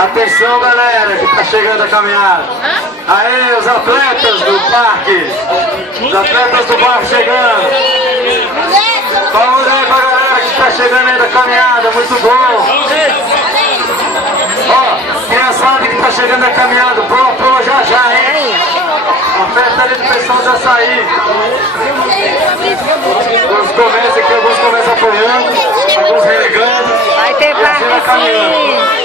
Atenção, galera, que tá chegando a caminhada. Aí, os atletas do parque. Os atletas do parque chegando. Vamos aí pra galera que tá chegando aí da caminhada. Muito bom. Ó, criançada que tá chegando da caminhada. Pula já já, hein? Oferta ali do pessoal já sair. Alguns começam aqui, alguns começam apoiando, alguns relegando. Vai ter parque sim.